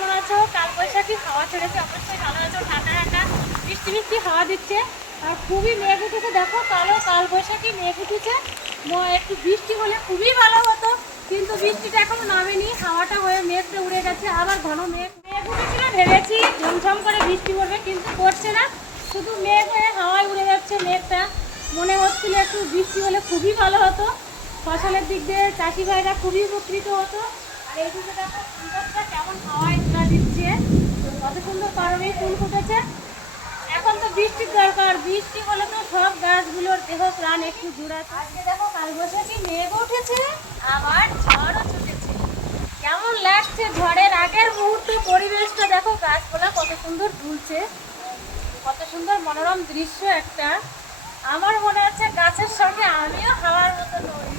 কেমন আছো? কাল বৈশাখী হাওয়া ছেড়েছে, অবশ্যই ভালো আছো। ঠান্ডা ঠান্ডা মিষ্টি মিষ্টি হাওয়া দিচ্ছে আর খুবই মেঘ উঠেছে। দেখো কাল বৈশাখী মেঘ উঠেছে। একটু বৃষ্টি হলে খুবই ভালো হতো, কিন্তু বৃষ্টিটা এখনো নামেনি। হাওয়াটা হয়ে মেঘটা উড়ে গেছে, আবার ঘন মেঘ মেঘ উঠেছিল, ভেবেছি ঝমঝম করে বৃষ্টি পড়বে, কিন্তু পড়ছে না। শুধু মেঘ হয়ে হাওয়ায় উড়ে যাচ্ছে মেঘটা। মনে হচ্ছিল একটু বৃষ্টি হলে খুবই ভালো হতো, ফসলের দিক দিয়ে চাষি ভাইরা খুবই উপকৃত হতো। আর এইদিকে দেখো ফুলটা কেমন হাওয়ায় ধরা দিচ্ছে, কত সুন্দর করমে ফুল ফুটেছে। এখন তো বৃষ্টির দরকার, বৃষ্টি হলে তো সব গাছগুলোর দেহ প্রাণ একটু জোড়াচ্ছে। আজকে দেখো কালবৈশাখী মেঘ উঠেছে, আবার ঝড়ও ছুটেছে। কেমন লাগছে ঝড়ের আগের মুহূর্তে পরিবেশটা দেখো, গাছপালা কত সুন্দর ঝুলছে, কত সুন্দর মনোরম দৃশ্য একটা। আমার মনে হচ্ছে গাছের সঙ্গে আমিও হাওয়ার মতো নই।